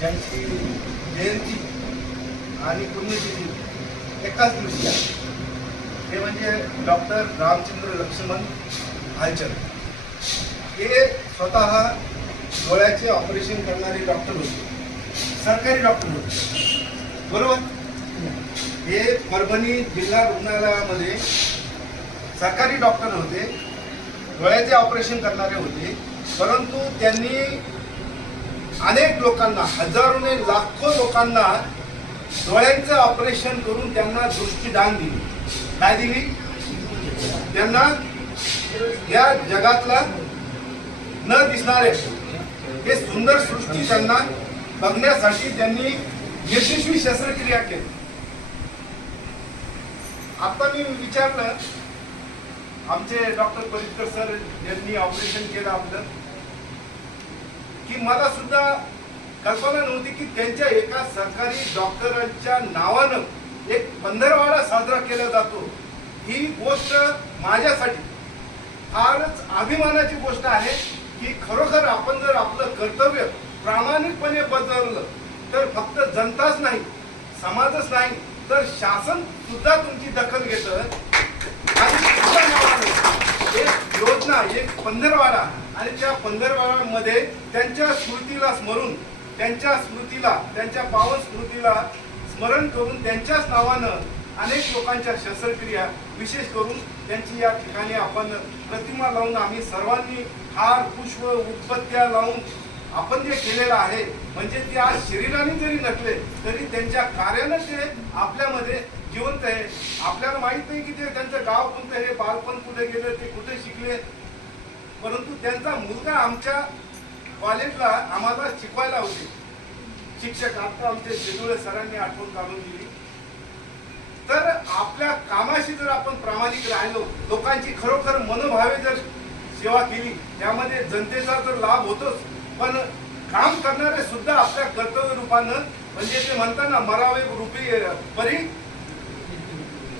ज्यांची जयंती आणि पुण्यतिथी एकाच दिवशी आहे, ते म्हणजे डॉक्टर रामचंद्र लक्ष्मण भायचंद. हे स्वतः डोळ्याचे ऑपरेशन करणारे डॉक्टर होते, सरकारी डॉक्टर होते, बरोबर. हे परभणी जिल्हा रुग्णालयामध्ये सरकारी डॉक्टर होते, डोळ्याचे ऑपरेशन करणारे होते. परंतु त्यांनी अनेक लोकांना, हजारोने लाखो लोकांना डोळ्यांचं ऑपरेशन करून त्यांना दृष्टीदान दिली. काय दिली? त्यांना या जगातला न दिसणारे हे सुंदर सृष्टी त्यांना बघण्यासाठी त्यांनी यशस्वी शस्त्रक्रिया केली. आता मी विचारलं, आमचे डॉक्टर परिकर सर यांनी ऑपरेशन केलं आपलं, की मला सुद्धा कल्पना नव्हती की त्यांच्या एका सरकारी डॉक्टरांच्या नावानं एक पंधरवाडा साजरा केला जातो. ही गोष्ट माझ्यासाठी फारच अभिमानाची गोष्ट आहे की खरोखर आपण जर आपलं कर्तव्य प्रामाणिकपणे बजावलं तर फक्त जनताच नाही, समाजच नाही, तर शासन सुद्धा तुमची दखल घेतं. आणि एक योजना, एक पंधरवाडा, आणि त्या पंधरवाड्यामध्ये त्यांच्या स्मृतीला स्मरून, त्यांच्या स्मृतीला, त्यांच्या पावन स्मृतीला स्मरण करून त्यांच्याच नावानं अनेक लोकांच्या शस्त्रक्रिया, विशेष करून त्यांची या ठिकाणी आपण प्रतिमा लावून आम्ही सर्वांनी हार, पुष्प, उदबत्त्या लावून आपण जे केलेलं आहे, म्हणजे ते आज शरीराने जरी नसले तरी त्यांच्या कार्यानं ते आपल्यामध्ये जिवंत आहे. आपल्याला माहित नाही की ते त्यांचं गाव कोणतं आहे, बालपण कुठे गेलं, ते कुठे शिकले, परंतु त्यांचा मुलगा आमच्या कॉलेजला आम्हाला शिकवायला होते शिक्षक. आता आमचे शेडुळे सरांनी आठवण काढून दिली. तर आपल्या कामाशी जर आपण प्रामाणिक राहिलो, लोकांची खरोखर मनोभावे जर सेवा केली, त्यामध्ये जनतेचा तर लाभ होतोच, पण काम करणारे सुद्धा आपल्या कर्तव्य रूपानं, म्हणजे ते म्हणतात ना, मरावे रूपी परी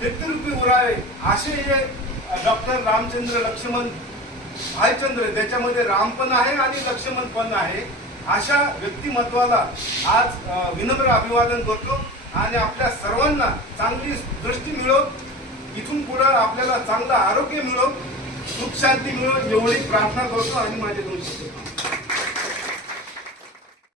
रूपी उरावे, असे हे डॉक्टर रामचंद्र लक्ष्मण भायचंद्र, त्याच्यामध्ये राम पण आहे आणि लक्ष्मण पण आहे. अशा व्यक्तिमत्वाला आज विनम्र अभिवादन करतो आणि आपल्या सर्वांना चांगली दृष्टी मिळो, इथून पुढे आपल्याला चांगलं आरोग्य मिळो, सुख शांती मिळो, एवढी प्रार्थना करतो आणि माझे दोन शब्द